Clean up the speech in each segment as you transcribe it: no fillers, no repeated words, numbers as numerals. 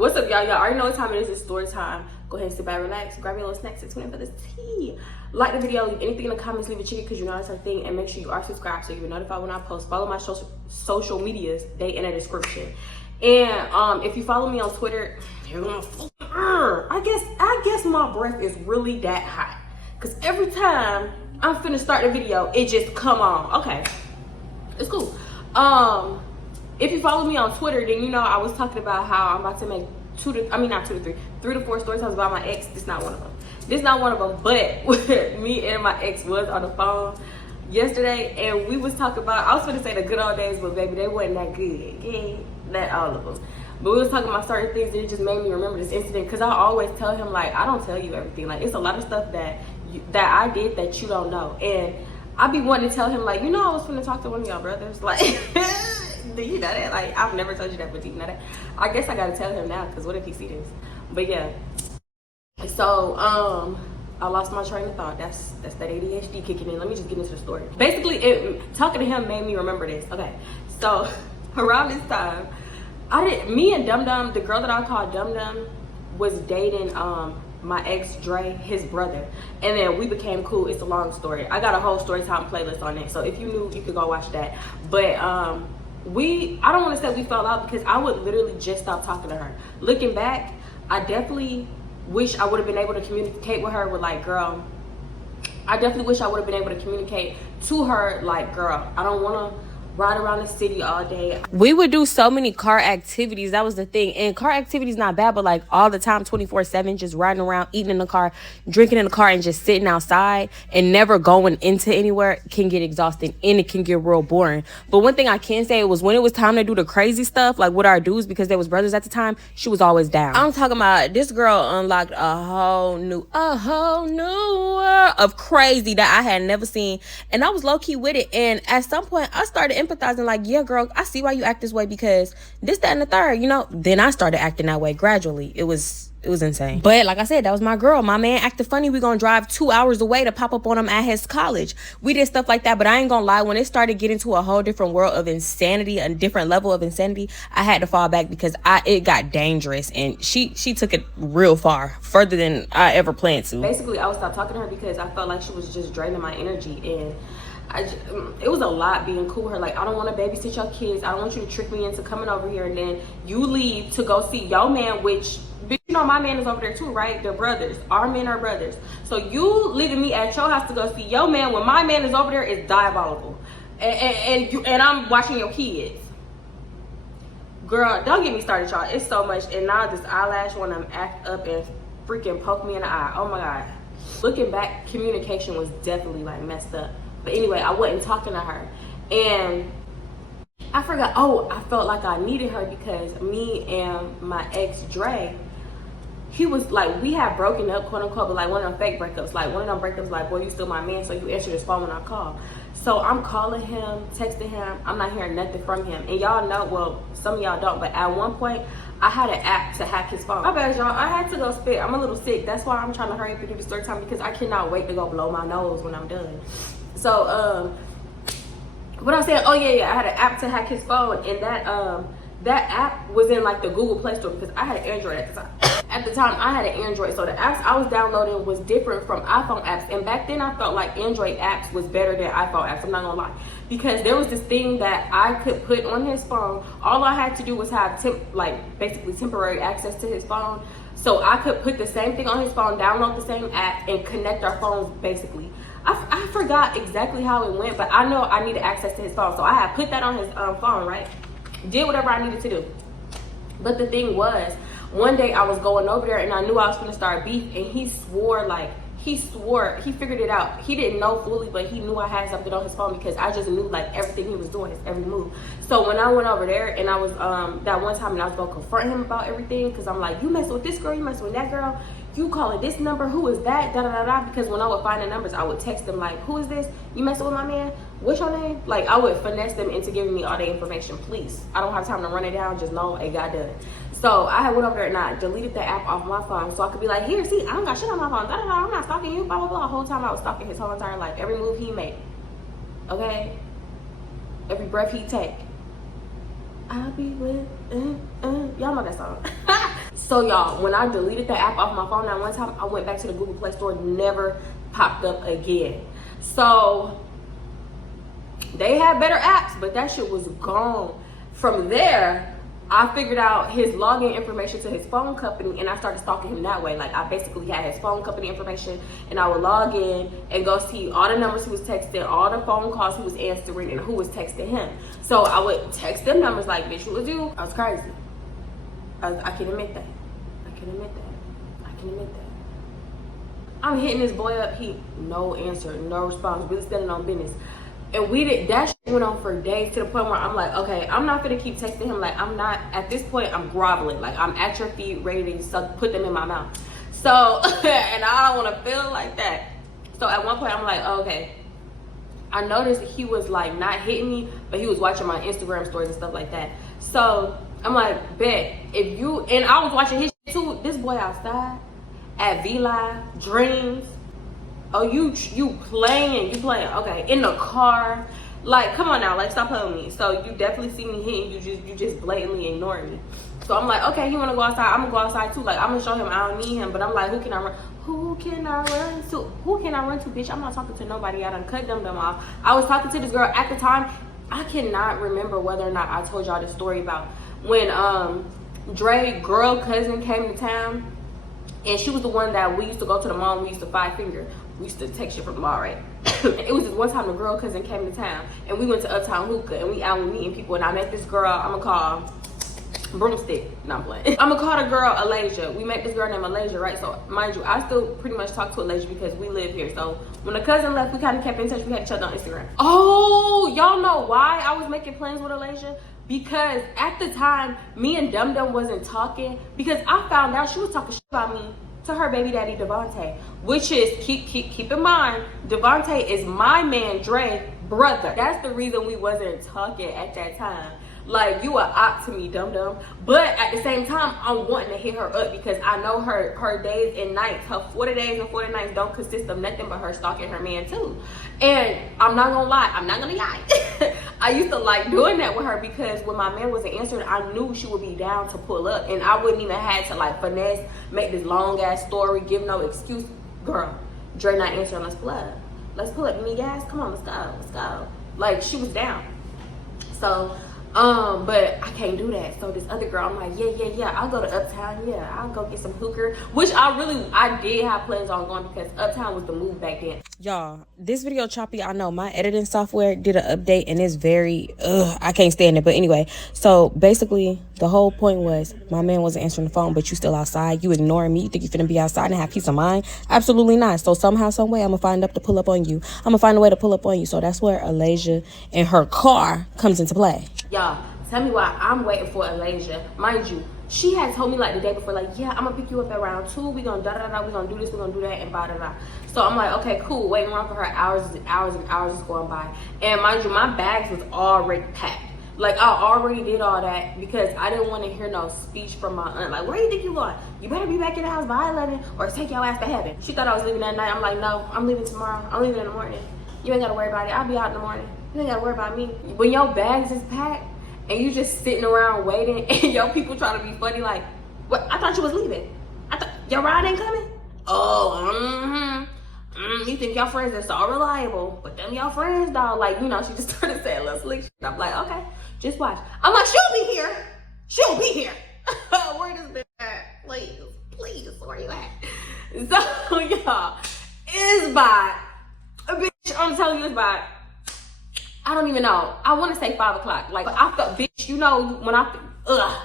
What's up, y'all? Y'all already know what time it is. It's story time. Go ahead and sit back, relax, grab your little snacks, and tune in for this tea. Like the video, leave anything in the comments, leave a chicken because you know that's our thing, and make sure you are subscribed so you'll be notified when I post. Follow my social medias, they in the description. And if you follow me on Twitter, you're gonna I guess my breath is really that hot. Cause every time I'm finna start the video, it just come on. Okay, it's cool. If you follow me on Twitter, then you know I was talking about how I'm about to make 3 to 4 story times about my ex. This not one of them. This not one of them. But me and my ex was on the phone yesterday, and we was talking about. I was gonna say the good old days, but baby, they wasn't that good. Yeah, not all of them. But we was talking about certain things that it just made me remember this incident. Cause I always tell him like I don't tell you everything. Like it's a lot of stuff that I did that you don't know, and I be wanting to tell him like, you know, I was gonna talk to one of y'all brothers like. Do you know that? Like, I've never told you that, but do you know that? I guess I gotta tell him now, because what if he see this? But yeah. So, I lost my train of thought. That's that ADHD kicking in. Let me just get into the story. Basically, talking to him made me remember this. Okay, so around this time, me and Dum Dum, the girl that I call Dum Dum, was dating my ex Dre, his brother, and then we became cool. It's a long story. I got a whole Storytime playlist on it, so if you knew, you could go watch that. But I don't want to say we fell out because I would literally just stop talking to her. Looking back, I definitely wish I would have been able to communicate with her with like, girl, I definitely wish I would have been able to communicate to her like, girl, I don't want to ride around the city all day. We would do so many car activities. That was the thing. And car activities not bad, but like all the time, 24/7, just riding around, eating in the car, drinking in the car, and just sitting outside and never going into anywhere can get exhausting and it can get real boring. But one thing I can say was when it was time to do the crazy stuff, like with our dudes, because they was brothers at the time, she was always down. I'm talking about this girl unlocked a whole new world of crazy that I had never seen. And I was low-key with it. And at some point, I started empathizing like, yeah, girl, I see why you act this way because this, that, and the third, you know. Then I started acting that way gradually. It was insane. But like I said, that was my girl. My man acted funny. We gonna drive 2 hours away to pop up on him at his college. We did stuff like that. But I ain't gonna lie, when it started getting to a whole different world of insanity, a different level of insanity, I had to fall back because it got dangerous, and she took it real further than I ever planned to. Basically, I would stop talking to her because I felt like she was just draining my energy, and it was a lot being cool with her. Like, I don't want to babysit your kids. I don't want you to trick me into coming over here and then you leave to go see your man, which, you know, my man is over there too, right? They're brothers. Our men are brothers. So you leaving me at your house to go see your man when my man is over there is diabolical. And I'm watching your kids. Girl, don't get me started, y'all. It's so much. And now this eyelash want to act up and freaking poke me in the eye. Oh my God. Looking back, communication was definitely like messed up. But anyway, I wasn't talking to her. And I forgot, I felt like I needed her because me and my ex, Dre, he was like, we had broken up, quote unquote, but like one of them fake breakups. Like one of them breakups, like, boy, you still my man, so you answer this phone when I call. So I'm calling him, texting him. I'm not hearing nothing from him. And y'all know, well, some of y'all don't, but at one point, I had an app to hack his phone. My bad, y'all. I had to go spit. I'm a little sick. That's why I'm trying to hurry up and do the story time because I cannot wait to go blow my nose when I'm done. So, what I'm saying, I had an app to hack his phone, and that app was in like the Google Play Store because I had an Android at the time. At the time, I had an Android, so the apps I was downloading was different from iPhone apps. And back then, I felt like Android apps was better than iPhone apps. I'm not gonna lie, because there was this thing that I could put on his phone. All I had to do was have basically temporary access to his phone, so I could put the same thing on his phone, download the same app, and connect our phones basically. I forgot exactly how it went, but I know I needed access to his phone, so I had put that on his phone, right? Did whatever I needed to do. But the thing was, one day I was going over there and I knew I was gonna start beef, and he figured it out. He didn't know fully, but he knew I had something on his phone because I just knew like everything he was doing, his every move. So when I went over there and I was that one time and I was gonna confront him about everything, because I'm like, you messing with this girl, you messing with that girl, you calling this number, who is that, da da da da. Because when I would find the numbers, I would text them like, who is this, you messing with my man, what's your name? Like, I would finesse them into giving me all the information. Please, I don't have time to run it down, just know it got done. So I had went over there and I deleted the app off my phone so I could be like, here, see, I don't got shit on my phone, da da da, I'm not stalking you, blah blah blah. The whole time I was stalking his whole entire life, every move he made, okay, every breath he take, I'll be with y'all know that song. So y'all, when I deleted the app off my phone that one time, I went back to the Google Play Store, never popped up again. So they had better apps, but that shit was gone. From there, I figured out his login information to his phone company, and I started stalking him that way. Like, I basically had his phone company information, and I would log in and go see all the numbers he was texting, all the phone calls he was answering, and who was texting him. So I would text them numbers like, bitch, who was you? I was crazy. I can admit that. I can admit that. I can admit that. I'm hitting this boy up, he no answer, no response, really standing on business. And that shit went on for days, to the point where I'm like, okay, I'm not gonna keep texting him. Like, I'm not, at this point, I'm groveling. Like, I'm at your feet, ready to put them in my mouth. So, and I don't wanna feel like that. So at one point, I'm like, oh, okay. I noticed he was like not hitting me, but he was watching my Instagram stories and stuff like that. So I'm like, bet, if you, and I was watching his shit too, this boy outside at V-Live, Dreams. Oh, you playing, okay, in the car. Like, come on now, like, stop playing with me. So you definitely see me hitting, you just blatantly ignoring me. So I'm like, okay, he wanna go outside, I'm gonna go outside too. Like, I'm gonna show him I don't need him, but I'm like, who can I run to, bitch? I'm not talking to nobody. I done cut them off. I was talking to this girl at the time. I cannot remember whether or not I told y'all this story about when Dre girl cousin came to town, and she was the one that we used to go to the mall, we used to five finger. We used to take shit from the mall, right? It was this one time the girl cousin came to town, and we went to Uptown Hookah, and we out meeting people, and I met this girl, I'm gonna call Broomstick. No, I'm playing. I'm gonna call the girl Alasia. We met this girl named Alasia, right? So mind you, I still pretty much talk to Alasia because we live here. So when the cousin left, we kind of kept in touch. We had each other on Instagram. Oh, y'all know why I was making plans with Alasia? Because at the time, me and Dum Dum wasn't talking, because I found out she was talking shit about me to her baby daddy Devontae, which is, keep in mind, Devontae is my man Dre brother. That's the reason we wasn't talking at that time. Like, you are op to me, Dum Dum. But at the same time, I'm wanting to hit her up because I know her days and nights, her 40 days and 40 nights don't consist of nothing but her stalking her man too. And I'm not gonna lie, I used to like doing that with her, because when my man wasn't answering, I knew she would be down to pull up, and I wouldn't even have to like finesse, make this long ass story, give no excuse. Girl, Dre not answering, let's pull up. Let's pull up, you need gas? Come on, let's go. Like, she was down. So but I can't do that. So this other girl, I'm like, yeah, I'll go to Uptown. Yeah, I'll go get some hooker, which I did have plans on going, because Uptown was the move back then. Y'all, this video choppy. I know my editing software did an update, and it's very I can't stand it. But anyway, so basically the whole point was my man wasn't answering the phone, but you still outside, you ignoring me, you think you finna be outside and have peace of mind? Absolutely not. So somehow, some way, I'm gonna find a way to pull up on you. So that's where Alasia and her car comes into play. Y'all, tell me why I'm waiting for Alasia. Mind you, she had told me like the day before, like, yeah, I'm gonna pick you up at around 2. We gonna da-da-da-da, we gonna do this, we gonna do that, and blah-da-da. So I'm like, okay, cool. Waiting around for her, hours and hours is going by. And mind you, my bags was already packed. Like, I already did all that because I didn't want to hear no speech from my aunt. Like, where do you think you going? You better be back in the house by 11 or take your ass to heaven. She thought I was leaving that night. I'm like, no, I'm leaving tomorrow. I'm leaving in the morning. You ain't gotta worry about it. I'll be out in the morning. You ain't gotta worry about me. When your bags is packed and you just sitting around waiting, and your people trying to be funny, like, what? I thought you was leaving. I thought your ride ain't coming. Oh, you think your friends are so reliable, but them your friends, dog. Like, you know, she just started saying little slick shit. I'm like, okay, just watch. I'm like, she'll be here. She'll be here. Where this bitch at? Please, where you at? So, y'all, it's by, bitch, I'm telling you, it's by, I don't even know. I want to say 5 o'clock. Like, I felt, bitch, you know, when I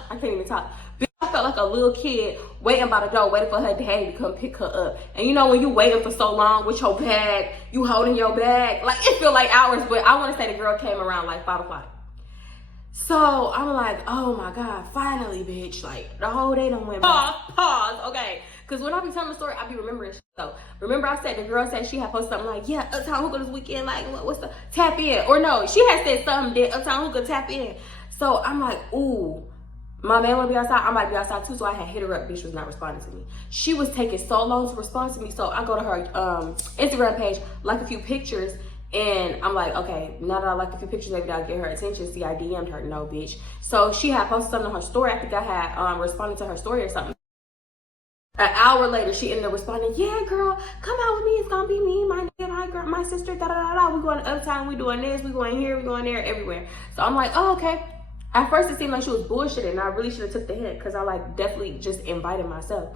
can't even talk. Bitch, I felt like a little kid waiting by the door, waiting for her daddy to come pick her up. And you know, when you waiting for so long with your bag, you holding your bag, like, it feel like hours, but I want to say the girl came around like 5 o'clock. So I'm like, oh my God, finally, bitch. Like, the whole day done went by. Pause, okay. Because when I be telling the story, I be remembering shit. So remember I said the girl said she had posted something like, yeah, Uptown Hookah this weekend, like, what's the, tap in. Or no, she had said something that Uptown Hookah tap in. So I'm like, ooh, my man wanna be outside, I might be outside too. So I had hit her up, bitch was not responding to me. She was taking so long to respond to me. So I go to her Instagram page, like a few pictures, and I'm like, okay, now that I like a few pictures, maybe that'll get her attention. See, I DM'd her, no, bitch. So she had posted something on her story. I think I had responded to her story or something. An hour later, she ended up responding, yeah, girl, come out with me. It's gonna be me, my nigga, my girl, my sister, da da da da. We going to uptown, we doing this, we going here, we going there, everywhere. So I'm like, oh, okay. At first, it seemed like she was bullshitting, and I really should have took the hint because I like definitely just invited myself.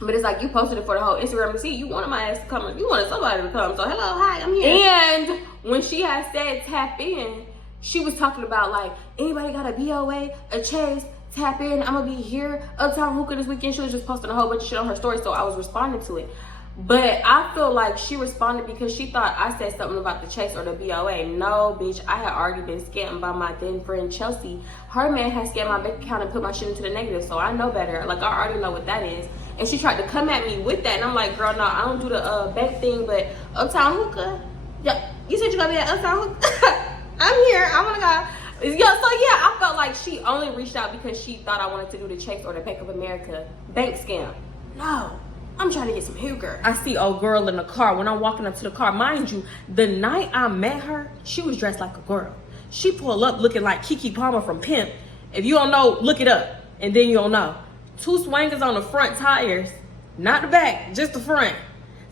But it's like you posted it for the whole Instagram to see. You wanted my ass to come. You wanted somebody to come. So hello, hi, I'm here. And when she had said tap in, she was talking about like anybody got a BOA, a chase. Tap in, I'm gonna be here uptown hookah this weekend. She was just posting a whole bunch of shit on her story, so I was responding to it. But I feel like she responded because she thought I said something about the chase or the BOA. No, bitch, I had already been scammed by my then friend Chelsea. Her man had scammed my bank account and put my shit into the negative, so I know better. Like, I already know what that is. And she tried to come at me with that, and I'm like, girl, no, I don't do the bank thing, but uptown hookah? Yeah, you said you're gonna be at uptown hookah? I'm here, I wanna go. Yeah, so yeah, I felt like she only reached out because she thought I wanted to do the Chase or the Bank of America bank scam. No, I'm trying to get some hookah. I see old girl in the car. When I'm walking up to the car, mind you, the night I met her, she was dressed like a girl. She pulled up looking like Keke Palmer from Pimp. If you don't know, look it up, and then you'll know. 2 swangers on the front tires, not the back, just the front.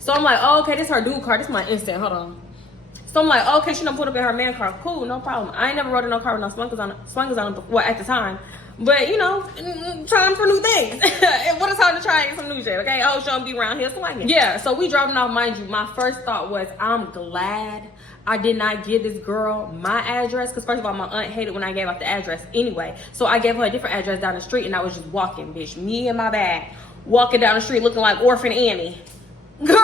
So I'm like, oh, okay, this her dude car. This is my instant. Hold on. So I'm like, oh, okay, she done put up in her man car. Cool, no problem. I ain't never rode in no car with no swangers on it before, at the time. But, you know, time for new things. What is time to try some new shit, okay? Oh, she'll be around here swinging. Yeah, so we driving off, mind you. My first thought was, I'm glad I did not give this girl my address. Because first of all, my aunt hated when I gave out the address anyway. So I gave her a different address down the street, and I was just walking, bitch. Me and my bag. Walking down the street looking like Orphan Annie. Girl,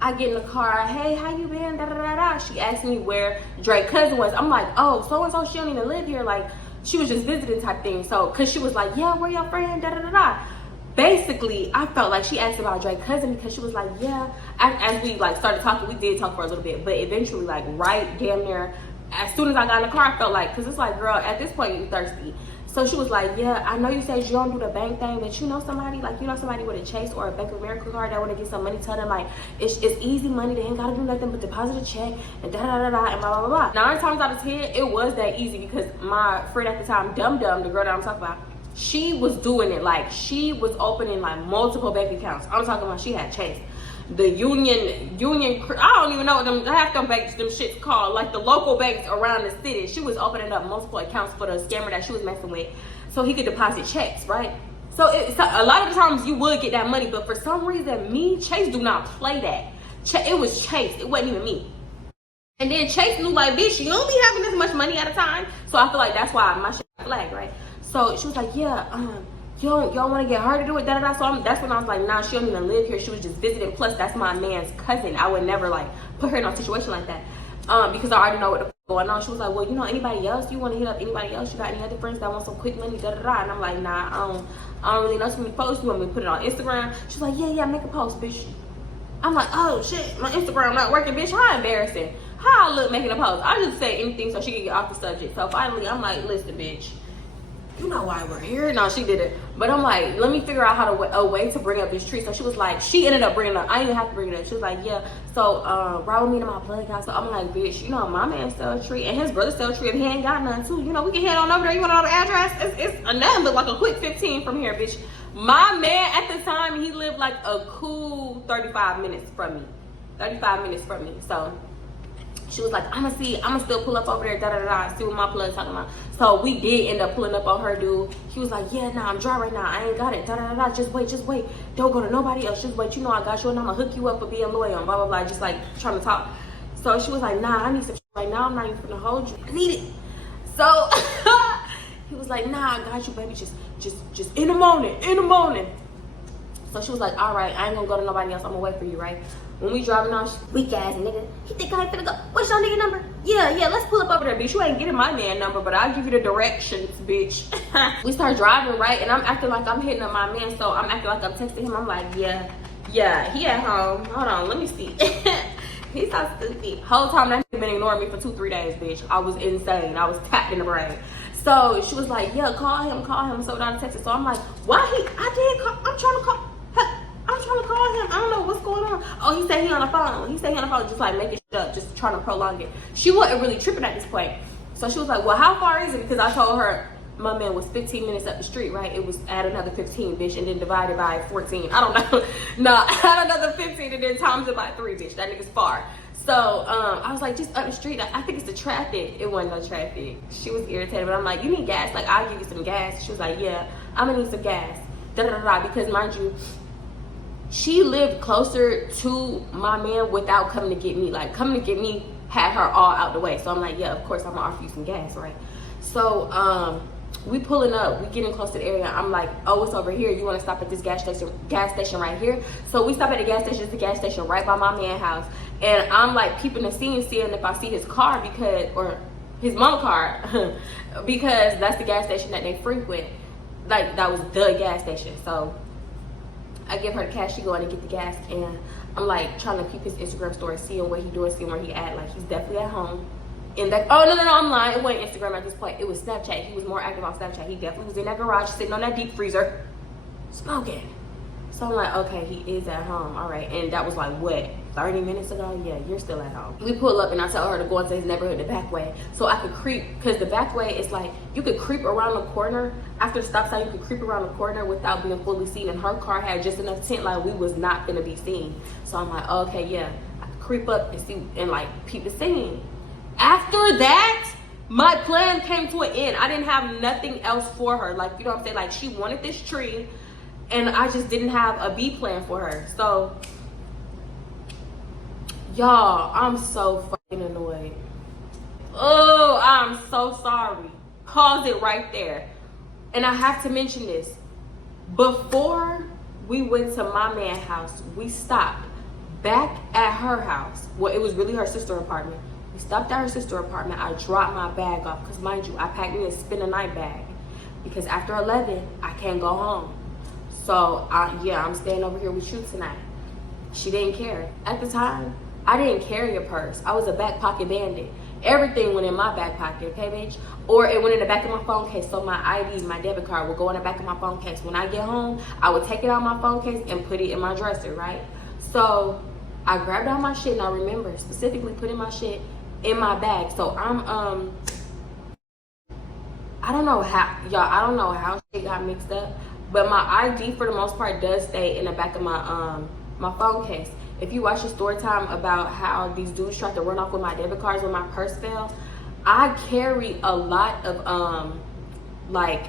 I get in the car. Hey, how you been? Da da da da. She asked me where Drake's cousin was. I'm like, oh, so and so. She don't even live here. Like, she was just visiting type thing. So, cause she was like, yeah, where your friend? Da da da da. Basically, I felt like she asked about Drake's cousin because she was like, yeah. As we like started talking, we did talk for a little bit, but eventually, like right damn near, as soon as I got in the car, I felt like, cause it's like, girl, at this point you thirsty. So she was like, yeah, I know you said you don't do the bank thing, but you know somebody, like you know somebody with a Chase or a Bank of America card that want to get some money to them. Like, it's easy money. They ain't got to do nothing but deposit a check and da-da-da-da and blah, blah, blah, blah. 9 times out of 10, it was that easy because my friend at the time, Dum Dum, the girl that I'm talking about, she was doing it. Like, she was opening like multiple bank accounts. I'm talking about she had Chase. The Union, I don't even know what them, half them banks, them shit's called, like the local banks around the city. She was opening up multiple accounts for the scammer that she was messing with so he could deposit checks, right? So a lot of the times you would get that money, but for some reason, Chase do not play that. It was Chase, it wasn't even me. And then Chase knew like, bitch, you don't be having this much money at a time. So I feel like that's why my shit flagged, right? So she was like, yeah, y'all want to get her to do it, da da da. So that's when I was like, nah, she don't even live here. She was just visiting. Plus, that's my man's cousin. I would never like put her in a situation like that, because I already know what the going on. She was like, well, you know anybody else? You want to hit up anybody else? You got any other friends that want some quick money, da da da? And I'm like, nah, I don't really know too many posts. You want me to put it on Instagram? She's like, yeah, make a post, bitch. I'm like, oh shit, my Instagram not working, bitch. How embarrassing. How I look making a post? I just say anything so she can get off the subject. So finally, I'm like, listen, bitch. You know why we're here? No, she did it. But I'm like, let me figure out a way to bring up this tree. So she was like, she ended up bringing it up. I didn't even have to bring it up. She was like, yeah. So ride with me to my blood house. So I'm like, bitch, you know, my man sell a tree and his brother sell a tree if he ain't got none too. You know, we can head on over there. You want to know the address? It's nothing but like a quick 15 from here, bitch. My man at the time, he lived like a cool 35 minutes from me. 35 minutes from me. So she was like, I'ma still pull up over there, da da da da, see what my plug's talking about. So we did end up pulling up on her dude. He was like, yeah, nah, I'm dry right now. I ain't got it, da da da da. Just wait. Don't go to nobody else. Just wait. You know I got you, and I'ma hook you up for being loyal and blah blah blah. Just like trying to talk. So she was like, nah, I need some shit right now. I'm not even gonna hold you. I need it. So he was like, nah, I got you, baby. Just in the morning. So she was like, all right, I ain't gonna go to nobody else. I'm gonna wait for you, right? When we driving off, weak ass nigga. He think I ain't finna go. What's your nigga number? Yeah, let's pull up over there, bitch. You ain't getting my man number, but I'll give you the directions, bitch. We start driving, right? And I'm acting like I'm hitting up my man, so I'm acting like I'm texting him. I'm like, yeah, he at home. Hold on, let me see. He's so stupid. Whole time that nigga been ignoring me for 2-3 days, bitch. I was insane. I was tapped in the brain. So she was like, yeah, call him. So down Texas. So I'm like, why I did call. I'm trying to call him. I don't know what's going on. Oh, he said he on the phone. Just like making shit up, just trying to prolong it. She wasn't really tripping at this point. So she was like, well, how far is it? Because I told her My man was 15 minutes up the street, right? It was add another 15, bitch, and then divided by 14. I don't know. No, add another 15 and then times it by 3, bitch. That nigga's far. So I was like, just up the street. I think it's the traffic. It wasn't no traffic. She was irritated, but I'm like, you need gas? Like, I'll give you some gas. She was like, yeah, I'm gonna need some gas. Because mind you, she lived closer to my man without coming to get me. Like, coming to get me had her all out the way. So I'm like, yeah, of course I'm gonna offer you some gas, right? So we pulling up, we getting close to the area. I'm like, oh, it's over here. You want to stop at this gas station right here? So we stop at the gas station. It's the gas station right by my man's house. And I'm like peeping the scene, seeing if I see his car or his mama car, because that's the gas station that they frequent. Like, that was the gas station. So I give her the cash. She go in and get the gas, and I'm like trying to peep his Instagram story, seeing what he doing, seeing where he at. Like, he's definitely at home. In that, oh no, I'm lying. It wasn't Instagram at this point. It was Snapchat. He was more active on Snapchat. He definitely was in that garage, sitting on that deep freezer, smoking. So I'm like, okay, he is at home. All right. And that was like, what, 30 minutes ago? Yeah, you're still at home. We pull up and I tell her to go into his neighborhood the back way, so I could creep, because the back way is like, you could creep around the corner. After the stop sign, you could creep around the corner without being fully seen. And her car had just enough tint, like we was not gonna be seen. So I'm like, okay, yeah, I could creep up and see and like peep the scene. After that, my plan came to an end. I didn't have nothing else for her. Like, you know what I'm saying? Like, she wanted this tree, and I just didn't have a B plan for her. So, y'all, I'm so fucking annoyed. Oh, I'm so sorry. Pause it right there. And I have to mention this. Before we went to my man's house, we stopped back at her house. Well, it was really her sister's apartment. We stopped at her sister's apartment. I dropped my bag off, because mind you, I packed me a spend a night bag, because after 11, I can't go home. So yeah, I'm staying over here with you tonight. She didn't care. At the time, I didn't carry a purse. I was a back pocket bandit. Everything went in my back pocket, okay, bitch? Or it went in the back of my phone case. So my ID, my debit card would go in the back of my phone case. When I get home, I would take it out of my phone case and put it in my dresser, right? So I grabbed all my shit, and I remember specifically putting my shit in my bag. So I'm I don't know how shit got mixed up, but my ID for the most part does stay in the back of my my phone case. If you watch the story time about how these dudes tried to run off with my debit cards when my purse fell, I carry a lot of like,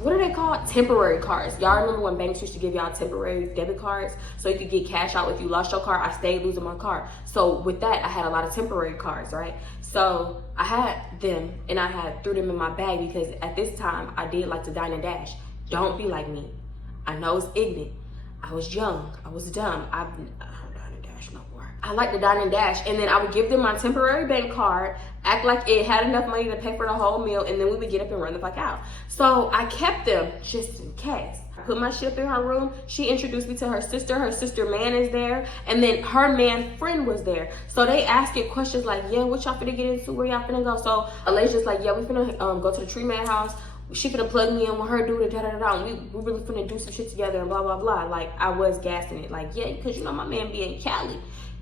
what are they called? Temporary cards. Y'all remember when banks used to give y'all temporary debit cards so you could get cash out if you lost your card? I stayed losing my card. So with that, I had a lot of temporary cards, right? So I had them, and I threw them in my bag, because at this time, I did like to dine and dash. Don't be like me. I know it's ignorant. I was young. I was dumb. I don't dine and dash no more. I like to dine and dash, and then I would give them my temporary bank card, act like it had enough money to pay for the whole meal, and then we would get up and run the fuck out. So I kept them just in case. I put my shit up in her room. She introduced me to her sister. Her sister man is there, and then her man friend was there. So they asking questions like, yeah, what y'all finna get into? Where y'all finna go? So Alasia's like, yeah, we finna go to the tree man house. She finna plug me in with her dude, da-da-da-da. We really finna do some shit together and blah, blah, blah. Like, I was gassing it. Like, yeah, because you know my man be in Cali.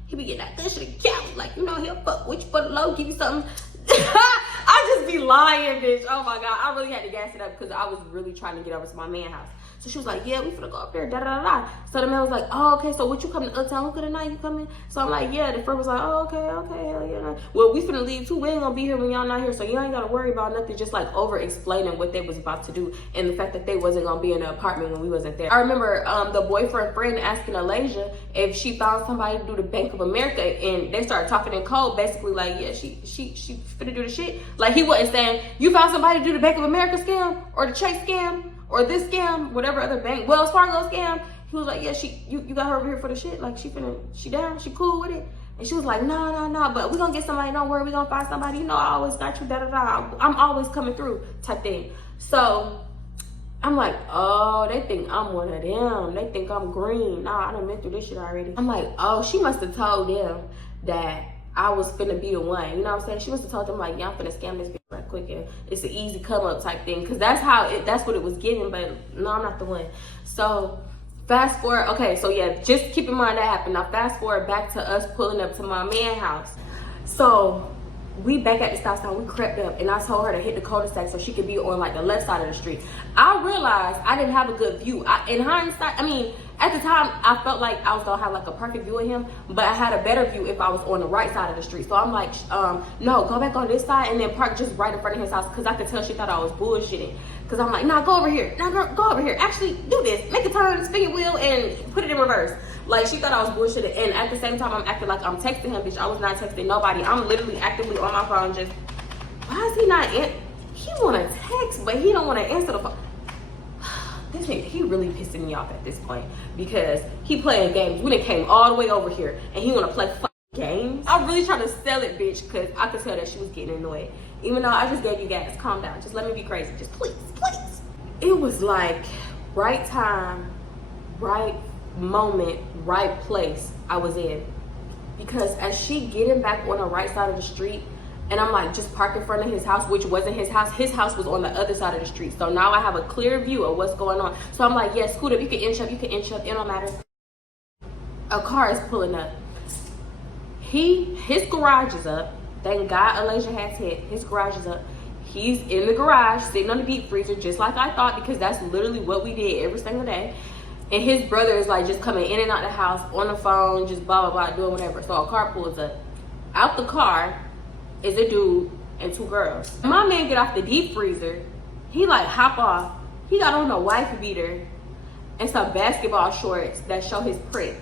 He be getting that good shit in Cali. Like, you know, he'll fuck with you for the low, give you something. I just be lying, bitch. Oh my God. I really had to gas it up, because I was really trying to get over to my man's house. So she was like, yeah, we finna go up there, da-da-da-da. So the man was like, oh, okay, so what, you coming to Uptown Hookah tonight? You coming? So I'm like, yeah. The friend was like, oh, okay, hell yeah. Well, we finna leave too. We ain't gonna be here when y'all not here, so you ain't gotta worry about nothing. Just like over-explaining what they was about to do, and the fact that they wasn't gonna be in the apartment when we wasn't there. I remember the boyfriend friend asking Alasia if she found somebody to do the Bank of America, and they started talking in code, basically like, yeah, she finna do the shit. Like, he wasn't saying, you found somebody to do the Bank of America scam, or the Chase scam, or this scam, whatever other bank, Wells Fargo scam. He was like, yeah, you got her over here for the shit. Like, she down, she cool with it. And she was like, no, but we gonna get somebody, don't worry, we gonna find somebody. You know, I always got you, da-da-da. I'm always coming through, type thing. So I'm like, oh, they think I'm one of them. They think I'm green. Nah, I done been through this shit already. I'm like, oh, she must have told them that I was finna be the one. You know what I'm saying? She must have told them, like, yeah, I'm finna scam this bitch right quick, and it's an easy come up type thing. Cause that's what it was giving, but no, I'm not the one. So fast forward, okay, so yeah, just keep in mind that happened. Now fast forward back to us pulling up to my man's house. So We back at the stop sign, we crept up, and I told her to hit the cul-de-sac so she could be on like the left side of the street. I realized I didn't have a good view. In hindsight, I mean, at the time, I felt like I was gonna have like a perfect view of him, but I had a better view if I was on the right side of the street. So I'm like, no, go back on this side and then park just right in front of his house, because I could tell she thought I was bullshitting. Because I'm like, nah, go over here. Nah, girl, go over here. Actually, do this. Make a turn, spin your wheel, and put it in reverse. Like, she thought I was bullshitting. And at the same time, I'm acting like I'm texting him, bitch. I was not texting nobody. I'm literally actively on my phone just, why is he not in? He want to text, but he don't want to answer the phone. This nigga, he really pissing me off at this point, because he playing games. We done came all the way over here, and he want to play fucking games. I'm really trying to sell it, bitch, because I could tell that she was getting annoyed. Even though I just gave you gas. Calm down. Just let me be crazy. Just please, please. It was like right time, right moment, right place I was in. Because as she getting back on the right side of the street, and I'm like, just park in front of his house, which wasn't his house. His house was on the other side of the street. So now I have a clear view of what's going on. So I'm like, yeah, scoot up. You can inch up. You can inch up. It don't matter. A car is pulling up. His garage is up. Thank God Elijah has hit. His garage is up. He's in the garage, sitting on the deep freezer, just like I thought, because that's literally what we did every single day. And his brother is like just coming in and out the house on the phone, just blah, blah, blah, doing whatever. So a car pulls up. Out the car is a dude and two girls. My man get off the deep freezer. He like hop off. He got on a wife beater and some basketball shorts that show his print.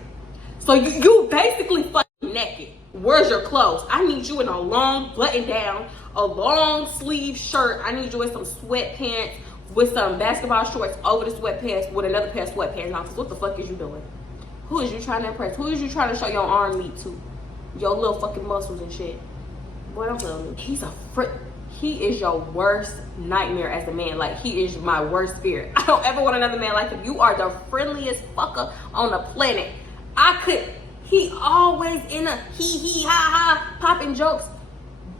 So you basically fucking naked. Where's your clothes? I need you in a long button down, a long sleeve shirt. I need you in some sweatpants with some basketball shorts over the sweatpants with another pair of sweatpants on. Cause what the fuck is you doing? Who is you trying to impress? Who is you trying to show your arm meat to? Your little fucking muscles and shit. Boy, don't tell me. He is your worst nightmare as a man. Like, he is my worst fear. I don't ever want another man like him. You are the friendliest fucker on the planet. He always in a hee ha ha popping jokes.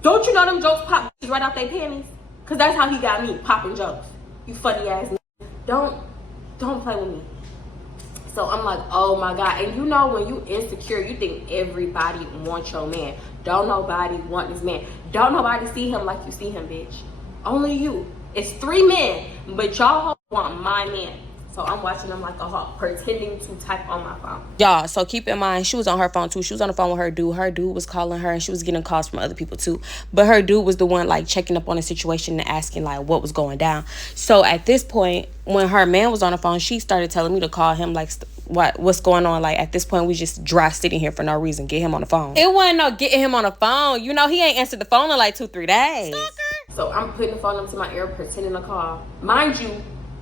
Don't you know them jokes pop right out their panties? Cause that's how he got me, popping jokes. You funny ass nigga. Don't play with me. So I'm like, oh my God. And you know, when you insecure, you think everybody wants your man. Don't nobody want this man. Don't nobody see him like you see him, bitch. Only you. It's 3 men, but y'all want my man. So I'm watching them like a hawk, pretending to type on my phone. Y'all, so keep in mind, she was on her phone too. She was on the phone with her dude. Her dude was calling her, and she was getting calls from other people too. But her dude was the one like checking up on the situation and asking like what was going down. So at this point, when her man was on the phone, she started telling me to call him like what's going on. Like at this point, we just dry sitting here for no reason. Get him on the phone. It wasn't no getting him on the phone. You know, he ain't answered the phone in like 2-3 days. Stalker. So I'm putting the phone up to my ear, pretending to call. Mind you,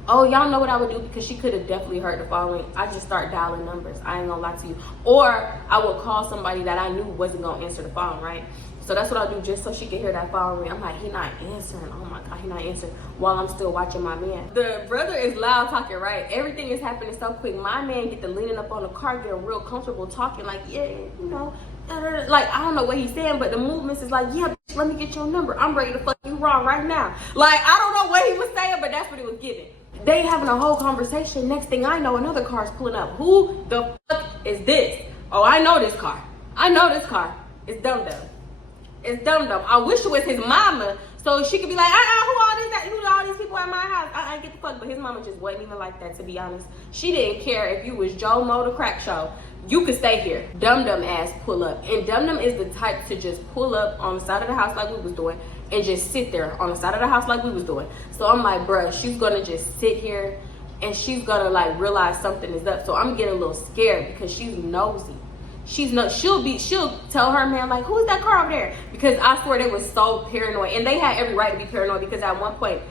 oh, y'all know what I would do, because she could have definitely heard the following. I just start dialing numbers. I ain't gonna lie to you. Or I would call somebody that I knew wasn't gonna answer the phone, right? So that's what I'll do, just so she can hear that phone ring. I'm like, he not answering. Oh my God, he not answering, while I'm still watching my man. The brother is loud talking, right? Everything is happening so quick. My man get to leaning up on the car, getting real comfortable talking, like, yeah, you know, like, I don't know what he's saying, but the movements is like, yeah, bitch, let me get your number. I'm ready to fuck you wrong right now. Like, I don't know what he was saying, but that's what he was giving. They having a whole conversation. Next thing I know, another car's pulling up. Who the fuck is this? Oh, I know this car. I know this car. It's Dum Dum. It's Dum Dum. I wish it was his mama, so she could be like, who all these people at my house? I get the fuck. But his mama just wasn't even like that, to be honest. She didn't care if you was Joe Mo the crack show. You could stay here. Dum Dum ass pull up. And Dum Dum is the type to just pull up on the side of the house like we was doing, and just sit there on the side of the house like we was doing. So I'm like, bruh, she's gonna just sit here and she's gonna like realize something is up. So I'm getting a little scared because she's nosy. She'll tell her man like, who's that car over there? Because I swear they was so paranoid, and they had every right to be paranoid, because at one point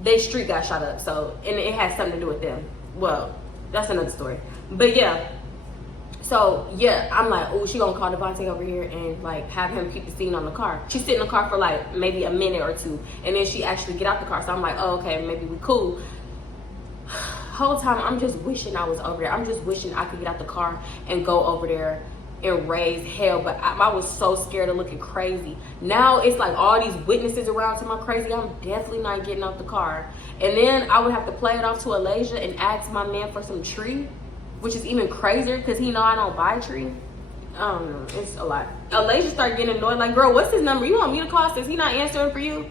their street got shot up. So, and it had something to do with them. Well, that's another story. But yeah. So yeah, I'm like, oh, she gonna call Devontae over here and like have him keep the scene on the car. She sit in the car for like maybe a minute or two, and then she actually get out the car. So I'm like, oh, okay, maybe we cool. Whole time I'm just wishing I was over there. I'm just wishing I could get out the car and go over there and raise hell. But I was so scared of looking crazy. Now it's like all these witnesses around to my crazy. I'm definitely not getting out the car. And then I would have to play it off to Elijah and ask my man for some tree, which is even crazier because he know I don't buy tree. I don't know. It's a lot. Alasia started getting annoyed. Like, girl, what's his number? You want me to call since he not answering for you?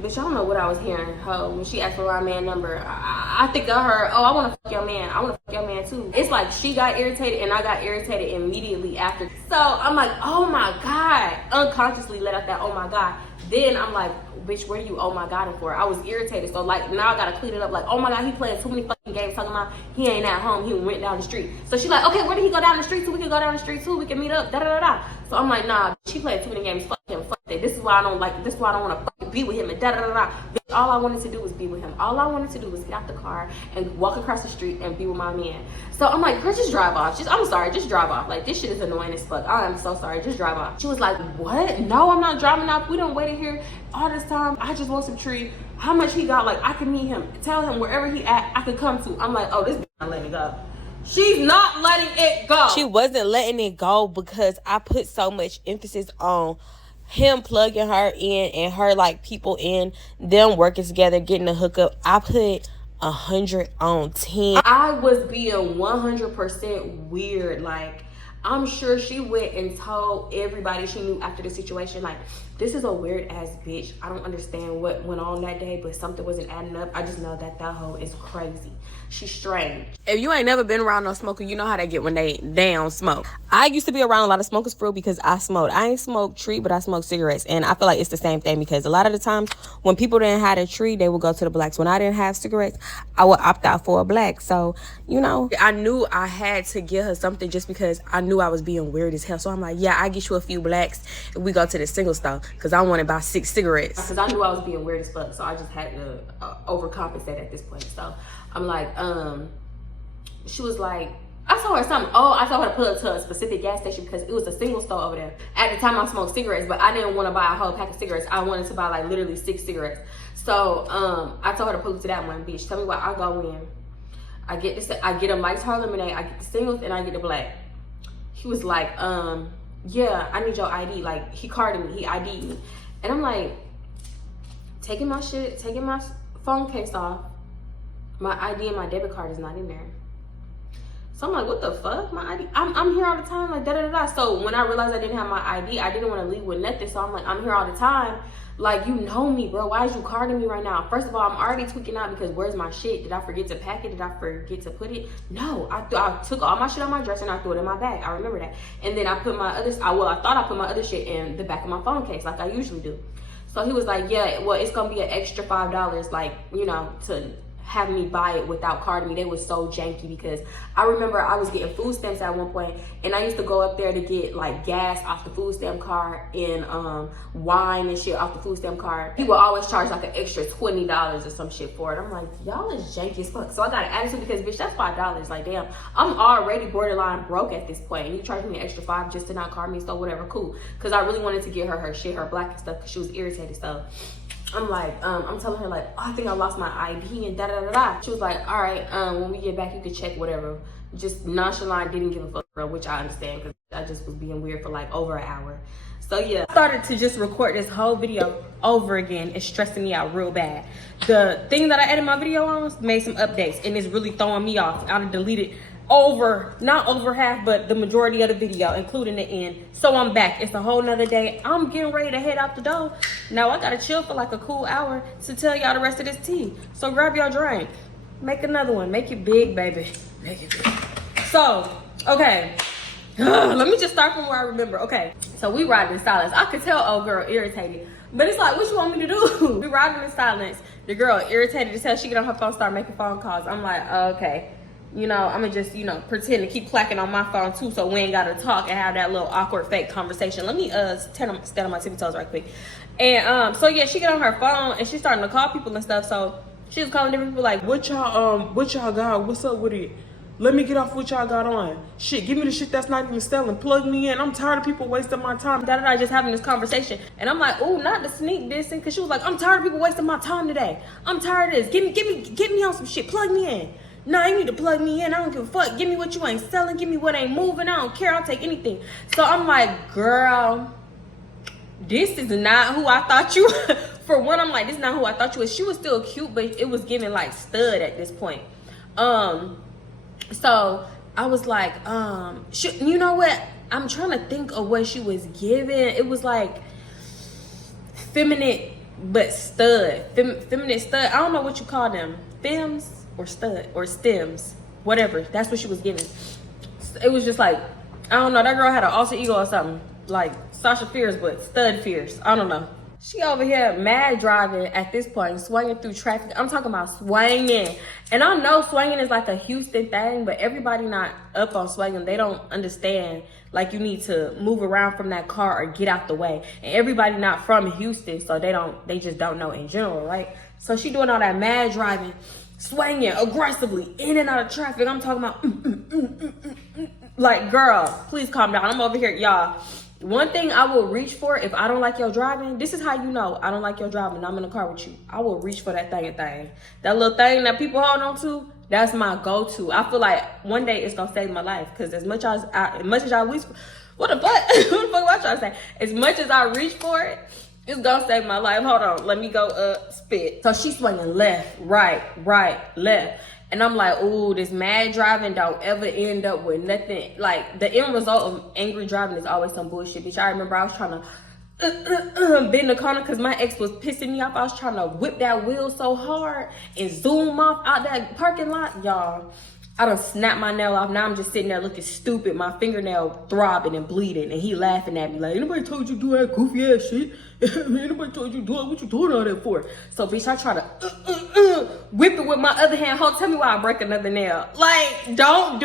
Bitch, I don't know what I was hearing her when she asked for my man number. I think I heard, oh, I want to fuck your man. I want to fuck your man too. It's like she got irritated and I got irritated immediately after. So I'm like, oh my God. Unconsciously let out that, oh my God. Then I'm like, bitch, where do you oh my God for? I was irritated. So like now I got to clean it up. Like, oh my God, he playing too many fucking games talking about he ain't at home. He went down the street. So she's like, okay, where did he go down the street to? We can go down the street too. We can meet up. Da da da da. So I'm like, nah, she playing too many games. Fuck him. Fuck that. This is why I don't like. This is why I don't want to fucking be with him. And da da da da. Bitch, all I wanted to do was be with him. All I wanted to do was get out the car and walk across the street and be with my man. So I'm like, girl, just drive off. I'm sorry, just drive off. Like, this shit is annoying as fuck. I am so sorry. Just drive off. She was like, what? No, I'm not driving off. We done waited here all this time. I just want some tree. How much he got? Like, I can meet him. Tell him wherever he at, I could come to. I'm like, oh, this bitch not letting it go. She's not letting it go. She wasn't letting it go because I put so much emphasis on him plugging her in and her like people in, them working together, getting the hookup. I put 100 on 10. I was being 100% weird. Like, I'm sure she went and told everybody she knew after the situation, like, this is a weird ass bitch. I don't understand what went on that day, but something wasn't adding up. I just know that hoe is crazy. She's strange. If you ain't never been around no smoker, you know how they get when they don't smoke. I used to be around a lot of smokers for real because I smoked. I ain't smoked tree, but I smoked cigarettes. And I feel like it's the same thing because a lot of the times when people didn't have a tree, they would go to the blacks. When I didn't have cigarettes, I would opt out for a black. So, you know, I knew I had to give her something just because I knew I was being weird as hell. So I'm like, yeah, I get you a few blacks and we go to the single store because I want to buy 6 cigarettes. Because I knew I was being weird as fuck. So I just had to overcompensate at this point. So I'm like, she was like, I told her something. Oh, I told her to pull up to a specific gas station because it was a single store over there. At the time, I smoked cigarettes, but I didn't want to buy a whole pack of cigarettes. I wanted to buy like literally 6 cigarettes. So I told her to pull up to that one. Bitch, tell me what I go in. I get a Mike's Hard Lemonade. I get the singles and I get the black. He was like, yeah, I need your ID. Like, he carded me. He ID'd me. And I'm like, taking my phone case off. My ID and my debit card is not in there. So I'm like, what the fuck? My ID? I'm here all the time, like da-da-da-da. So when I realized I didn't have my ID, I didn't want to leave with nothing. So I'm like, I'm here all the time. Like, you know me, bro. Why is you carding me right now? First of all, I'm already tweaking out because where's my shit? Did I forget to pack it? Did I forget to put it? No, I took all my shit on my dresser and I threw it in my bag. I remember that. And then I put my other, I thought I put my other shit in the back of my phone case like I usually do. So he was like, yeah, well, it's going to be an extra $5, like, you know, to have me buy it without carding me. They was so janky because I remember I was getting food stamps at one point and I used to go up there to get like gas off the food stamp card and wine and shit off the food stamp card. He would always charge like an extra $20 or some shit for it. I'm like, y'all is janky as fuck. So I got an attitude because bitch, that's $5. Like, damn, I'm already borderline broke at this point and you charging me an extra $5 just to not card me. So whatever, cool. Because I really wanted to get her shit, her black and stuff, because she was irritated. So I'm like, I'm telling her like, oh, I think I lost my ID and da-da-da-da. She was like, all right, when we get back, you can check whatever. Just nonchalant, didn't give a fuck, bro, which I understand because I just was being weird for like over an hour. So yeah, I started to just record this whole video over again. It's stressing me out real bad. The thing that I edited my video on made some updates and it's really throwing me off. I deleted not over half, but the majority of the video, including the end. So I'm back. It's a whole nother day. I'm getting ready to head out the door. Now I gotta chill for like a cool hour to tell y'all the rest of this tea. So grab your drink. Make another one. Make it big, baby. Make it big. So, okay. Let me just start from where I remember. Okay, so we riding in silence. I could tell old girl irritated. But it's like, what you want me to do? We riding in silence. The girl irritated as hell. She get on her phone, start making phone calls. I'm like, oh, okay. You know, I'm gonna just, you know, pretend to keep clacking on my phone too so we ain't gotta talk and have that little awkward fake conversation. Let me stand on my tippy toes right quick. And so yeah, she get on her phone and she's starting to call people and stuff. So she was calling different people like, what y'all got? What's up with it? Let me get off what y'all got on. Shit, give me the shit that's not even selling. Plug me in. I'm tired of people wasting my time. Da-da-da, just having this conversation. And I'm like, ooh, not the sneak dissing. Because she was like, I'm tired of people wasting my time today. I'm tired of this. Get me on some shit. Plug me in. No, you need to plug me in. I don't give a fuck. Give me what you ain't selling. Give me what ain't moving. I don't care. I'll take anything. So I'm like, girl, this is not who I thought you For one, I'm like, this is not who I thought you was. She was still cute, but it was giving like stud at this point. So I was like, you know what? I'm trying to think of what she was giving. It was like feminine but stud. Feminine stud. I don't know what you call them. Fems or stud or stems. Whatever. That's what she was giving. It was just like, I don't know. That girl had an alter ego or something. Like Sasha Fierce, but stud fierce. I don't know. She over here mad driving at this point, swinging through traffic. I'm talking about swinging. And I know swinging is like a Houston thing, but everybody not up on swinging. They don't understand, like, you need to move around from that car or get out the way. And everybody not from Houston, so they just don't know in general, right? So she doing all that mad driving, swinging aggressively in and out of traffic. I'm talking about, like, girl, please calm down. I'm over here, y'all. One thing I will reach for if I don't like your driving, this is how you know I don't like your driving, I'm in the car with you. I will reach for that thing. That little thing that people hold on to, that's my go-to. I feel like one day it's gonna save my life. Cause as much as I reach, what the fuck? What the fuck am I trying to say? As much as I reach for it, it's gonna save my life. Hold on, let me go spit. So she's swinging left, right, left. And I'm like, ooh, this mad driving don't ever end up with nothing. Like, the end result of angry driving is always some bullshit, bitch. I remember I was trying to bend the corner because my ex was pissing me off. I was trying to whip that wheel so hard and zoom off out that parking lot. Y'all, I done snapped my nail off. Now I'm just sitting there looking stupid. My fingernail throbbing and bleeding. And he laughing at me like, anybody told you to do that goofy ass shit? Anybody told you to do it? What you doing all that for? So, bitch, I try to whip it with my other hand. Hold, tell me why I break another nail. Like, don't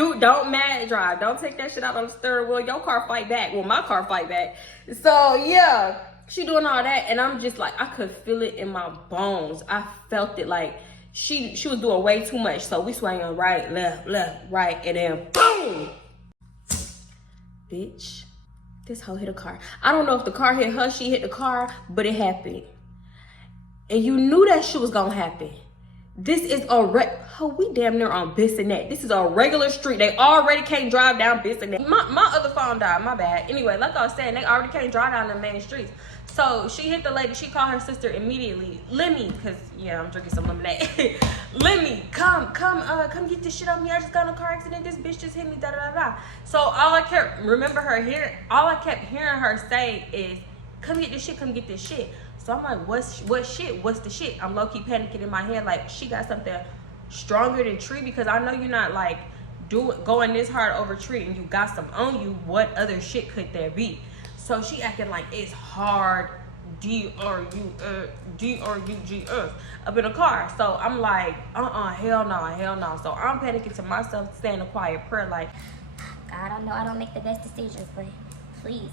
mad drive. Don't take that shit out on the steering wheel. Your car fight back. Well, my car fight back. So, yeah, she doing all that. And I'm just like, I could feel it in my bones. I felt it like she was doing way too much. So we swinging right, left, right, and then boom. Bitch. This hoe hit a car. I don't know if the car hit her, she hit the car, but it happened. And you knew that shit was gonna happen. This is we damn near on Bissonnette. This is a regular street. They already can't drive down Bissonnette. My other phone died, my bad. Anyway, like I was saying, they already can't drive down the main streets. So she hit the lady, she called her sister immediately. Lemmy, cause yeah, I'm drinking some lemonade. Lemmy, come get this shit on me. I just got in a car accident. This bitch just hit me, da da da da. So all I kept hearing her say is, come get this shit. So I'm like, what shit? What's the shit? I'm low-key panicking in my head, like she got something stronger than Tree, because I know you're not like going this hard over Tree and you got some on you. What other shit could there be? So she acting like it's hard, D-R-U-G-S, up in a car. So I'm like, hell no. So I'm panicking to myself, saying a quiet prayer like, God, I know I don't make the best decisions, but please,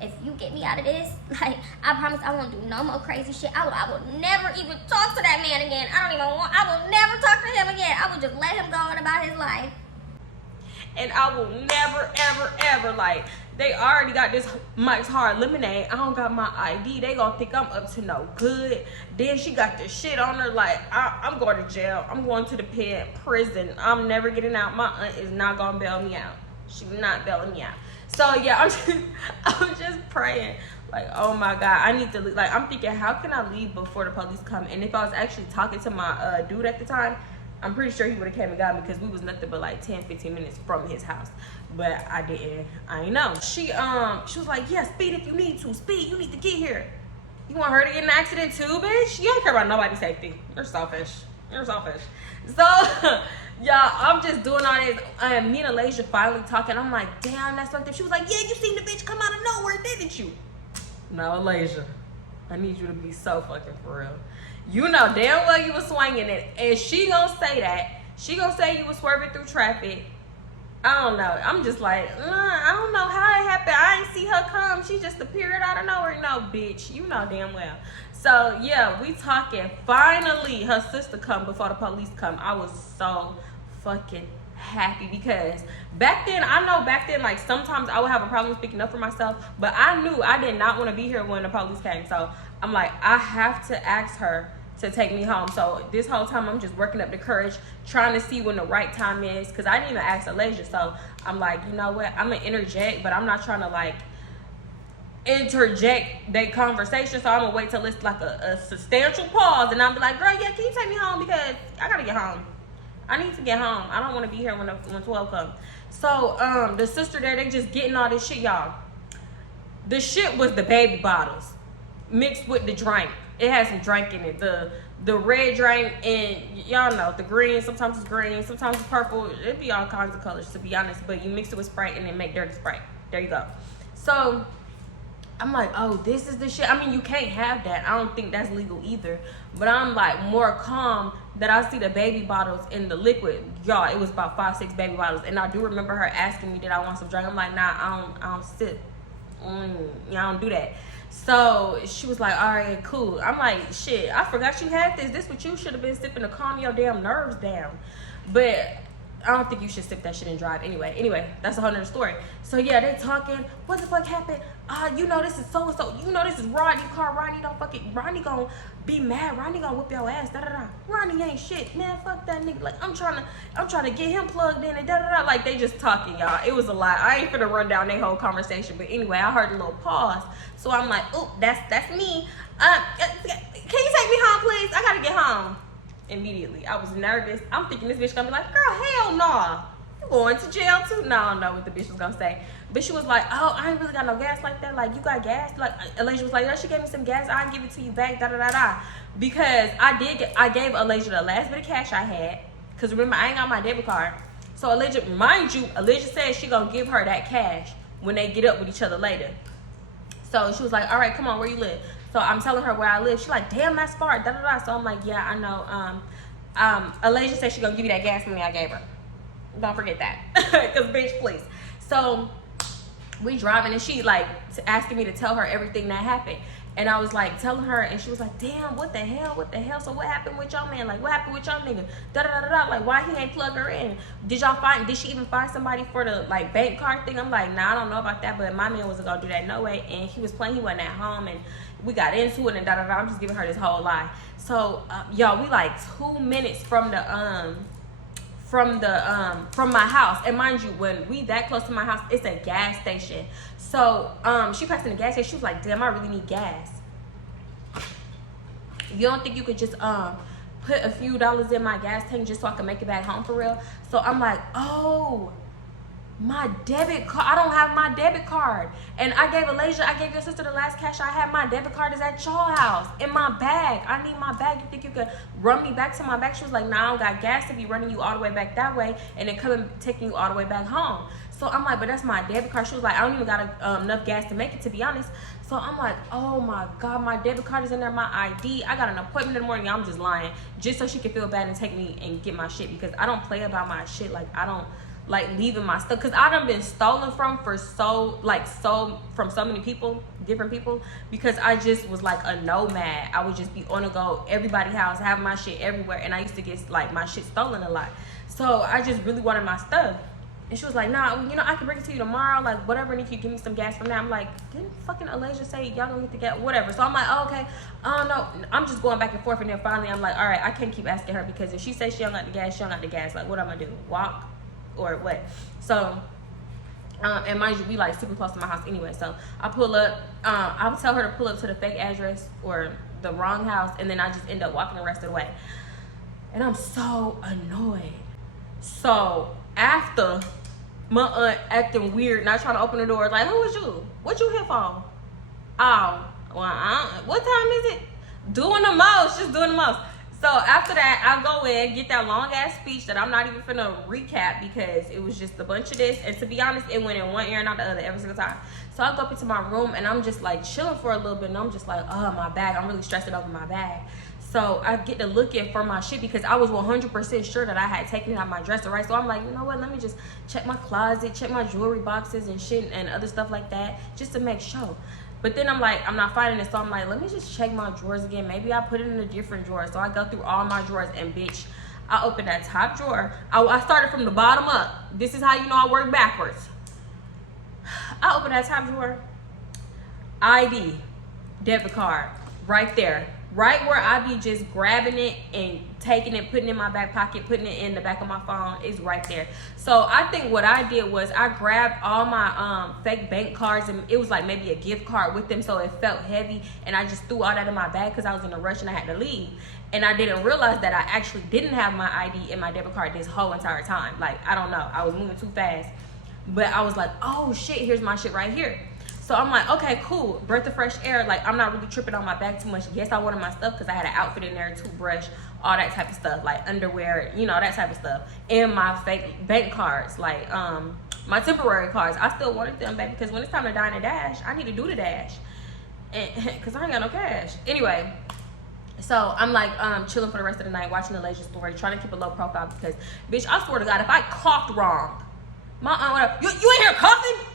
if you get me out of this, like, I promise I won't do no more crazy shit. I will never even talk to that man again. I will never talk to him again. I will just let him go on about his life. And I will never, ever, like, they already got this Mike's Hard Lemonade. I don't got my ID. They gonna think I'm up to no good. Then she got this shit on her. Like, I'm going to jail. I'm going to the prison. I'm never getting out. My aunt is not gonna bail me out. She's not bailing me out. So yeah, I'm just praying. Like, oh my God, I need to leave. Like, I'm thinking, how can I leave before the police come? And if I was actually talking to my dude at the time, I'm pretty sure he would have came and got me, because we was nothing but like 10-15 minutes from his house. But I didn't. I ain't know. She was like, yeah, speed if you need to. Speed, you need to get here. You want her to get in an accident too, bitch? You don't care about nobody's safety. You're selfish. So, y'all, I'm just doing all this. Me and Alasia finally talking. I'm like, damn, that's something. She was like, yeah, you seen the bitch come out of nowhere, didn't you? No, Alasia, I need you to be so fucking for real. You know damn well you was swinging it, and she gonna say that. She gonna say you was swerving through traffic. I don't know. I'm just like, I don't know how it happened. I ain't see her come. She just appeared out of nowhere. No, bitch. You know damn well. So, yeah, we talking. Finally, her sister come before the police come. I was so fucking happy, because back then, like, sometimes I would have a problem speaking up for myself, but I knew I did not want to be here when the police came. So, I'm like, I have to ask her to take me home. So this whole time I'm just working up the courage, trying to see when the right time is, because I didn't even ask Alasia. So I'm like, you know what, I'm gonna interject, but I'm not trying to like interject that conversation. So I'm gonna wait till it's like a substantial pause, and I'll be like, girl, yeah, can you take me home, because I gotta get home. I need to get home. I don't want to be here when 12 comes. So the sister there, they just getting all this shit, y'all. The shit was the baby bottles mixed with the drink. It had some drink in it. The red drink, and y'all know the green. Sometimes it's green, sometimes it's purple. It'd be all kinds of colors, to be honest. But you mix it with Sprite and then make dirty Sprite. There you go. So I'm like, oh, this is the shit. I mean, you can't have that. I don't think that's legal either. But I'm like more calm that I see the baby bottles in the liquid. Y'all, it was about 5-6 baby bottles. And I do remember her asking me, did I want some drink? I'm like, nah, I don't sip. I don't do that. So she was like, all right, cool. I'm like, shit, I forgot you had this. This what you should have been sipping to calm your damn nerves down. But I don't think you should sip that shit and drive anyway. That's a whole nother story. So yeah, they talking, what the fuck happened? You know this is so-and-so. You know this is Rodney car. Rodney gonna be mad. Rodney gonna whip your ass. Da-da-da. Rodney ain't shit. Man, fuck that nigga. Like, I'm trying to get him plugged in and da-da-da. Like, they just talking, y'all. It was a lot. I ain't finna run down their whole conversation. But anyway, I heard a little pause. So I'm like, oh, that's me. Can you take me home, please? I gotta get home. Immediately, I was nervous. I'm thinking this bitch gonna be like, girl, hell no. You going to jail too? No, I don't know what the bitch was gonna say. But she was like, oh, I ain't really got no gas like that. Like, you got gas? Like, Alasia was like, yeah, she gave me some gas. I'll give it to you back, da-da-da-da. Because I gave Alasia the last bit of cash I had. Because remember, I ain't got my debit card. So Alasia, mind you, Alasia said she gonna give her that cash when they get up with each other later. So she was like, all right, come on, where you live? So I'm telling her where I live. She's like, damn, that's far, da-da-da. So I'm like, yeah, I know. Alasia said she gonna give you that gas money I gave her. Don't forget that. Because, bitch, please. So we driving, and she, like, asking me to tell her everything that happened. And I was, like, telling her, and she was like, damn, what the hell? So what happened with y'all, man? Like, what happened with y'all nigga? Da-da-da-da-da. Like, why he ain't plug her in? Did she even find somebody for the, like, bank card thing? I'm like, nah, I don't know about that, but my man wasn't gonna do that no way. And he was playing, he wasn't at home, and we got into it, and da-da-da. I'm just giving her this whole lie. So, y'all, we, like, 2 minutes from my house. And mind you, when we that close to my house, it's a gas station. So she passed in the gas station. She was like, damn, I really need gas. You don't think you could just put a few dollars in my gas tank just so I can make it back home for real? So I'm like, oh, my debit card. I don't have my debit card. And I gave your sister the last cash I had. My debit card is at y'all house in my bag. I need my bag. You think you could run me back to my bag? She was like, nah, I don't got gas to be running you all the way back that way and then taking you all the way back home. So I'm like, but that's my debit card. She was like, I don't even got enough gas to make it, to be honest. So I'm like, oh my God, my debit card is in there, my ID. I got an appointment in the morning. I'm just lying, just so she could feel bad and take me and get my shit, because I don't play about my shit. Like, I don't like leaving my stuff, because I done been stolen from so many people, different people, because I just was like a nomad. I would just be on the go, everybody's house, have my shit everywhere, and I used to get like my shit stolen a lot. So I just really wanted my stuff. And she was like, nah, you know, I can bring it to you tomorrow, like whatever, and if you give me some gas from now. I'm like, didn't fucking Alasia say y'all gonna get the gas, whatever? So I'm like, oh, okay, no, I'm just going back and forth, and then finally I'm like, all right, I can't keep asking her, because if she says she don't got the gas, she don't got the gas. Like, what am I gonna do? Walk or what? So and mind you, we like super close to my house anyway. So I pull up, I would tell her to pull up to the fake address or the wrong house, and then I just end up walking the rest of the way. And I'm so annoyed. So after my aunt acting weird, not trying to open the door, like, who is you? What you here for? Oh, well, what time is it? Doing the most, just doing the most. So after that, I go in, get that long ass speech that I'm not even finna recap, because it was just a bunch of this. And to be honest, it went in one ear and out the other every single time. So I go up into my room, and I'm just like chilling for a little bit, and I'm just like, oh, my bag. I'm really stressing over my bag. So I get to looking for my shit, because I was 100% sure that I had taken it out of my dresser, right? So I'm like, you know what? Let me just check my closet, check my jewelry boxes and shit and other stuff like that, just to make sure. But then I'm like, I'm not finding it. So I'm like, let me just check my drawers again. Maybe I put it in a different drawer. So I go through all my drawers, and bitch, I open that top drawer. I started from the bottom up. This is how you know I work backwards. I open that top drawer. ID, debit card, right there. right where I be just grabbing it and taking it, putting it in my back pocket, putting it in the back of my phone, is right there. So I think what I did was I grabbed all my fake bank cards, and it was like maybe a gift card with them, so it felt heavy, and I just threw all that in my bag because I was in a rush and I had to leave. And I didn't realize that I actually didn't have my ID and my debit card this whole entire time. Like, I don't know, I was moving too fast. But I was like, oh shit, here's my shit right here. So I'm like, okay, cool, breath of fresh air. Like, I'm not really tripping on my bag too much. Yes, I wanted my stuff because I had an outfit in there, toothbrush, all that type of stuff, like underwear, you know, that type of stuff. And my fake bank cards, like my temporary cards. I still wanted them, baby, because when it's time to dine and dash, I need to do the dash. And because I ain't got no cash. Anyway, so I'm like chilling for the rest of the night, watching the Laysia story, trying to keep a low profile because, bitch, I swear to God, if I coughed wrong, my aunt would have, you in here coughing?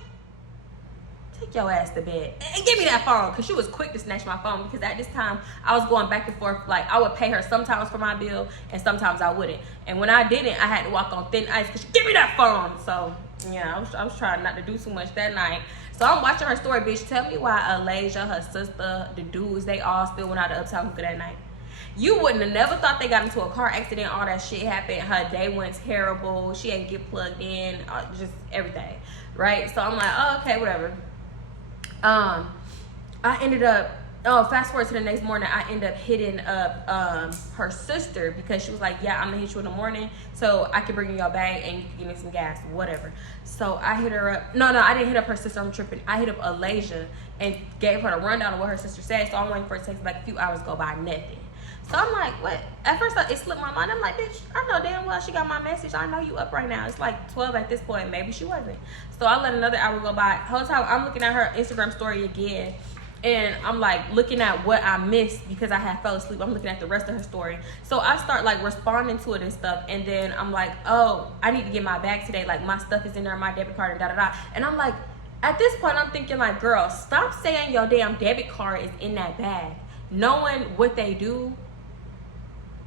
Take your ass to bed and give me that phone, because she was quick to snatch my phone, because at this time I was going back and forth. Like, I would pay her sometimes for my bill and sometimes I wouldn't, and when I didn't, I had to walk on thin ice because she give me that phone. So yeah, I was trying not to do too much that night. So I'm watching her story. Bitch, tell me why Alasia, her sister, the dudes, they all still went out to Uptown Hookah that night. You wouldn't have never thought they got into a car accident, all that shit happened, her day went terrible, she ain't get plugged in, just everything, right? So I'm like, oh, okay, whatever. I ended up, fast forward to the next morning, I ended up hitting up her sister, because she was like, yeah, I'm gonna hit you in the morning so I can bring you your bag and you can give me some gas, whatever. So I hit her up. No, I didn't hit up her sister, I'm tripping. I hit up Alasia and gave her the rundown of what her sister said. So I'm waiting for it to take like a few hours go by, nothing. So I'm like, what? At first, it slipped my mind. I'm like, bitch, I know damn well she got my message. I know you up right now. It's like 12 at this point. Maybe she wasn't. So I let another hour go by. Whole time I'm looking at her Instagram story again, and I'm like looking at what I missed because I had fell asleep. I'm looking at the rest of her story. So I start like responding to it and stuff, and then I'm like, oh, I need to get my bag today. Like, my stuff is in there, my debit card, and da-da-da. And I'm like, at this point, I'm thinking like, girl, stop saying your damn debit card is in that bag. Knowing what they do,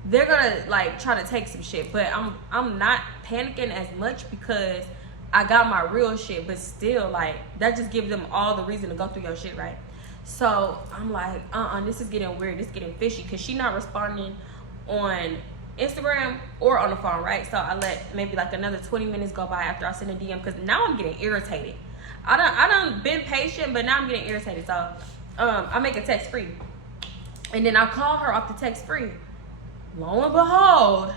they're gonna like try to take some shit. But I'm not panicking as much because I got my real shit. But still, like, that just gives them all the reason to go through your shit, right? So I'm like, this is getting weird, this is getting fishy, because she not responding on Instagram or on the phone, right? So I let maybe like another 20 minutes go by after I send a DM, because now I'm getting irritated. I done been patient, but now I'm getting irritated. So I make a text free, and then I call her off the text free. Lo and behold,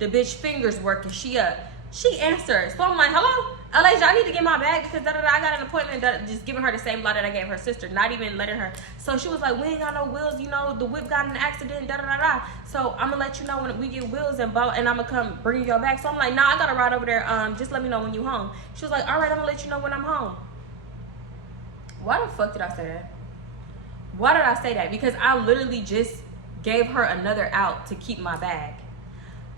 the bitch fingers working. She answered. So I'm like, hello, Alasia, I need to get my bag because I got an appointment. Just giving her the same lie that I gave her sister, not even letting her. So she was like, we ain't got no wheels, you know, the whip got in an accident, So I'm gonna let you know when we get wheels and I'm gonna come bring you your bag. So I'm like, nah, I gotta ride over there. Just let me know when you home. She was like, all right, I'm gonna let you know when I'm home. Why the fuck did I say that? Why did I say that? Because I literally just gave her another out to keep my bag.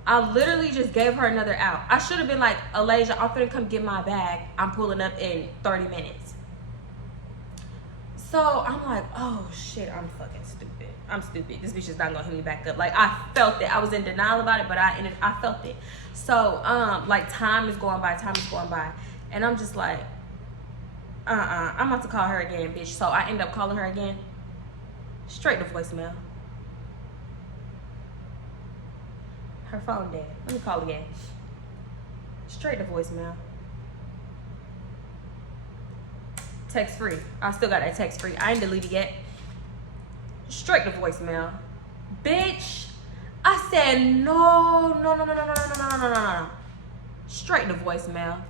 I literally just gave her another out. I should have been like, Alasia, I'm finna come get my bag. I'm pulling up in 30 minutes. So I'm like, oh shit, I'm fucking stupid. I'm stupid. This bitch is not gonna hit me back up. Like, I felt it. I was in denial about it, but I felt it. So like, time is going by, and I'm just like, I'm about to call her again, bitch. So I end up calling her again, straight to voicemail. Her phone dead. Let me call again. Straight to voicemail. Text free. I still got that text free. I ain't deleted yet. Straight to voicemail. Bitch. I said no. Straight to voicemail.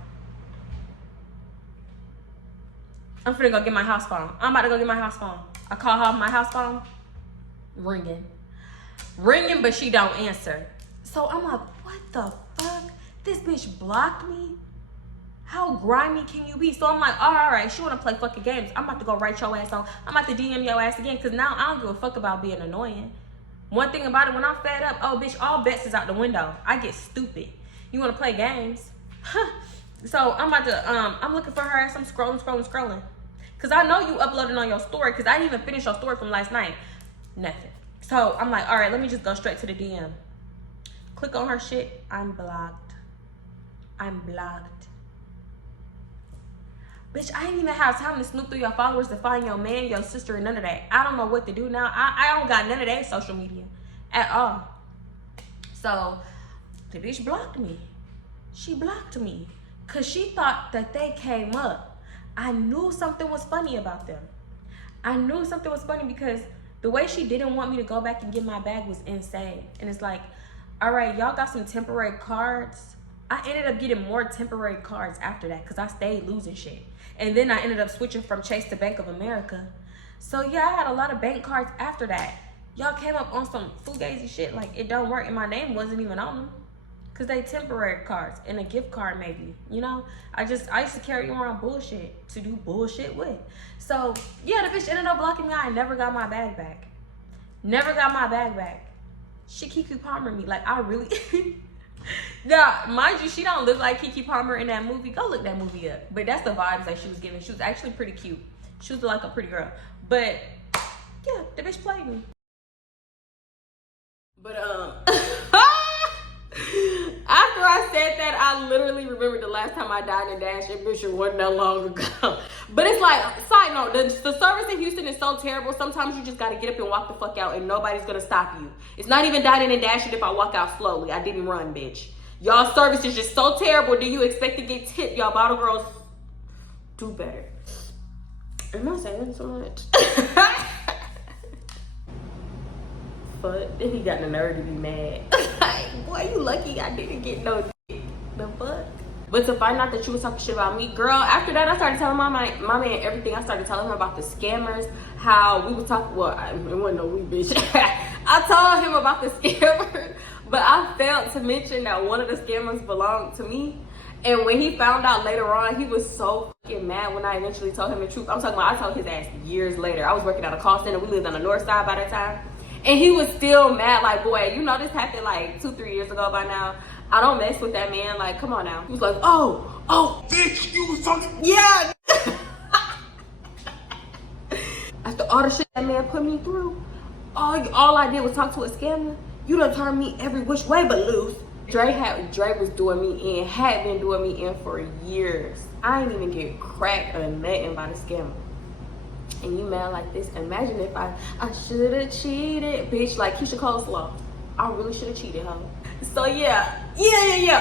I'm finna go get my house phone. I'm about to go get my house phone. I call her on my house phone. Ringing, but she don't answer. So I'm like, what the fuck? This bitch blocked me? How grimy can you be? So I'm like, all right, she wanna play fucking games. I'm about to go write your ass on. I'm about to DM your ass again, because now I don't give a fuck about being annoying. One thing about it, when I'm fed up, oh bitch, all bets is out the window. I get stupid. You wanna play games? So I'm about to, I'm looking for her ass. I'm scrolling. Because I know you uploaded on your story, because I didn't even finish your story from last night. Nothing. So I'm like, all right, let me just go straight to the DM. Click on her shit. I'm blocked. Bitch, I ain't even have time to snoop through your followers to find your man, your sister, and none of that. I don't know what to do now. I don't got none of that social media at all. So the bitch blocked me. She blocked me because she thought that they came up. I knew something was funny about them. I knew something was funny because the way she didn't want me to go back and get my bag was insane. And it's like, all right, y'all got some temporary cards. I ended up getting more temporary cards after that because I stayed losing shit. And then I ended up switching from Chase to Bank of America. So yeah, I had a lot of bank cards after that. Y'all came up on some fugazi shit like it don't work and my name wasn't even on them. Cause they temporary cards and a gift card maybe, you know? I used to carry around bullshit to do bullshit with. So yeah, the bitch ended up blocking me. I never got my bag back. Never got my bag back. She Kiki Palmer me, like I really, now, mind you, she don't look like Kiki Palmer in that movie. Go look that movie up. But that's the vibes that she was giving. She was actually pretty cute. She was like a pretty girl. But yeah, the bitch played me. But after I said that, I literally remembered the last time I dined and dashed and bitch, it wasn't that long ago. But it's like, side note, the service in Houston is so terrible. Sometimes you just gotta get up and walk the fuck out and nobody's gonna stop you. It's not even dining and dashing if I walk out slowly. I didn't run, bitch. Y'all service is just so terrible. Do you expect to get tipped? Y'all bottle girls do better. Am I saying so much? But then he got the nerve to be mad. Boy, you lucky I didn't get no dick. The fuck? But to find out that you was talking shit about me, girl, after that I started telling my man everything. I started telling him about the scammers, how we was talking, well, it wasn't no we, bitch. I told him about the scammers, but I failed to mention that one of the scammers belonged to me. And when he found out later on, he was so fucking mad when I eventually told him the truth. I'm talking about, I told his ass years later. I was working at a call center. We lived on the north side by that time. And he was still mad, like, boy, you know this happened like 2-3 years ago by now. I don't mess with that man, like, come on now. He was like, oh, bitch, you was fucking, yeah. After all the shit that man put me through, all I did was talk to a scammer. You done turned me every which way but loose. Dre was doing me in, had been doing me in for years. I ain't even get cracked or nothing by the scammer. And you mad like this? Imagine if I should have cheated, bitch, like Keisha Coleslaw. I really should have cheated, huh? So yeah.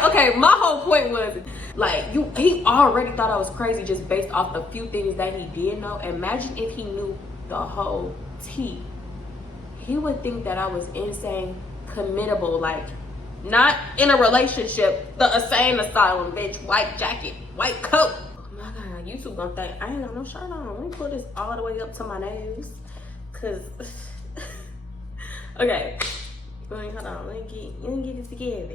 Okay, my whole point was, like, he already thought I was crazy just based off the few things that he did know. Imagine if he knew the whole tea. He would think that I was insane, committable, like, not in a relationship, the insane asylum, bitch, white jacket, white coat. YouTube gonna think I ain't got no shirt on. Let me put this all the way up to my nose, cause okay. Hold on, let me get this together.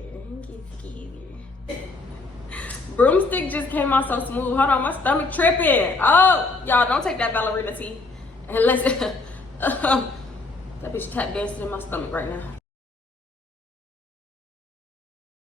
Broomstick just came out so smooth. Hold on, my stomach tripping. Oh, y'all don't take that ballerina tea unless that bitch tap dancing in my stomach right now.